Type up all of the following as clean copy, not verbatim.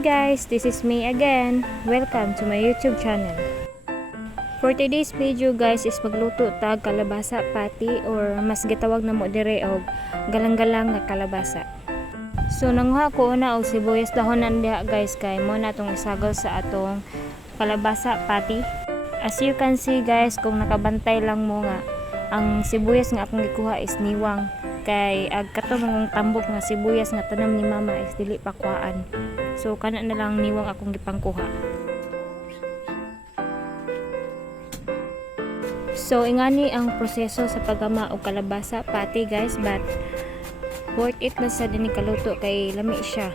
Hi guys, this is me again. Welcome to my YouTube channel. For today's video guys is magluto tag kalabasa patty or mas gitawag na mo dire og galang-galang nga kalabasa. So nanguha ko una og sibuyas dahonan diha guys kay mo na tong isagol sa atong kalabasa patty. As you can see guys, kung nakabantay lang mo nga ang sibuyas nga akong gikuha is niwang. Kay agkato mong tambok nga sibuyas nga tanam ni mama is dili pa kuhaan. So kana na lang niwang akong gipangkuha. So ingani ang proseso sa paggama og kalabasa patty guys, but worth it na sa dinhi kaluto kay lami siya.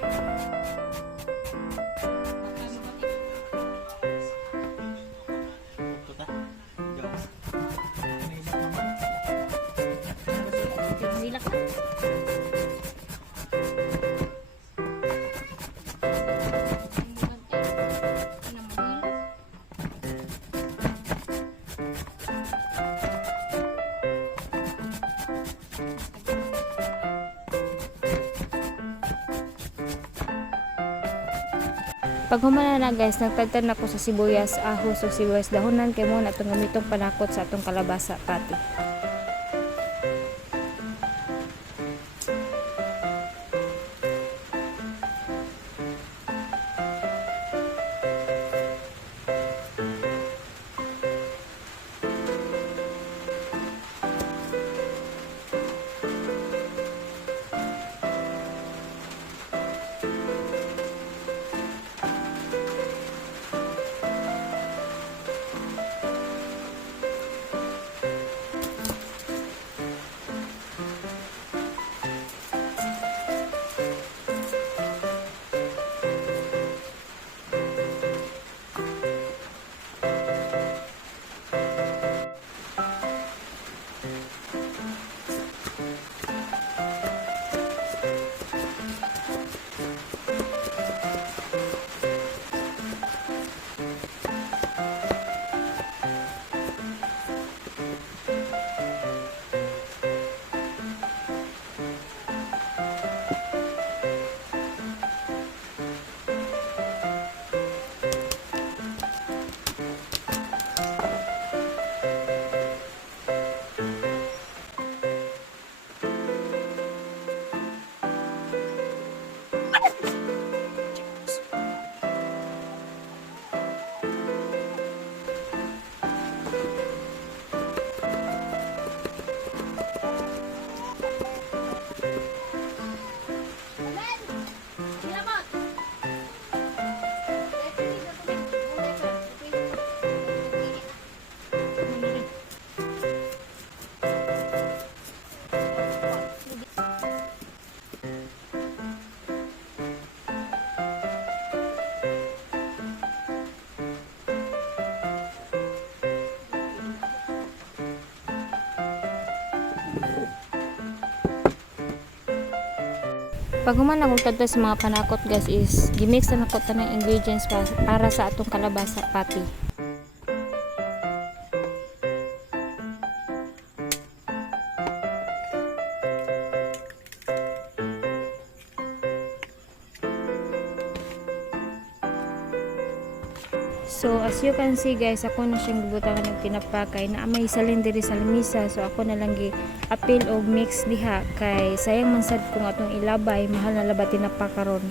Pag humana na guys, nagtagtan ako sa sibuyas, ahos o sibuyas dahonan kay mo na itong gamitong panakot sa atong kalabasa patty. Pag human akong tadto sa mga panakot guys is gimix na nako tanang ingredients para sa atong kalabasa patty. So as you can see guys, ako na siyang gibutangan ng tinapakay na may salin diri sa lamisa, so ako na lang gi-apil og mix diha kay sayang man sad kung atong ilabay, mahal na laba tinapakaron.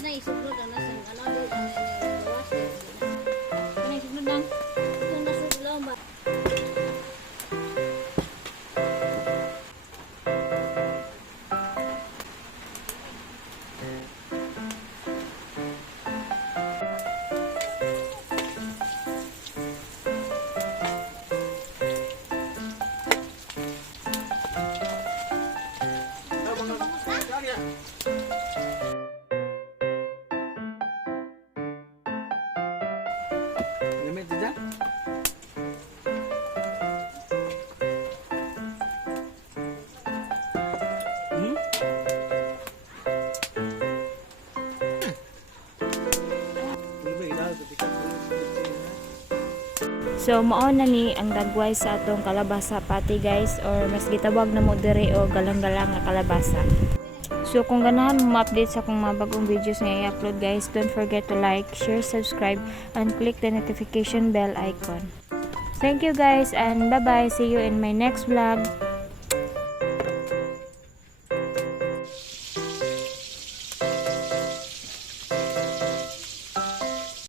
Kana isublod ang nasa ano do ang gawas. Kana isublod nang kung nasudlaw ba. Limit dyan? So mao na ni ang dagway sa atong kalabasa patty guys, or mas gitawag na mo dire o galang-galang nga kalabasa. So kung ganahan mo ma-update sa akong mga bagong videos nga i-upload guys, don't forget to like, share, subscribe, and click the notification bell icon. Thank you guys, and bye bye, see you in my next vlog.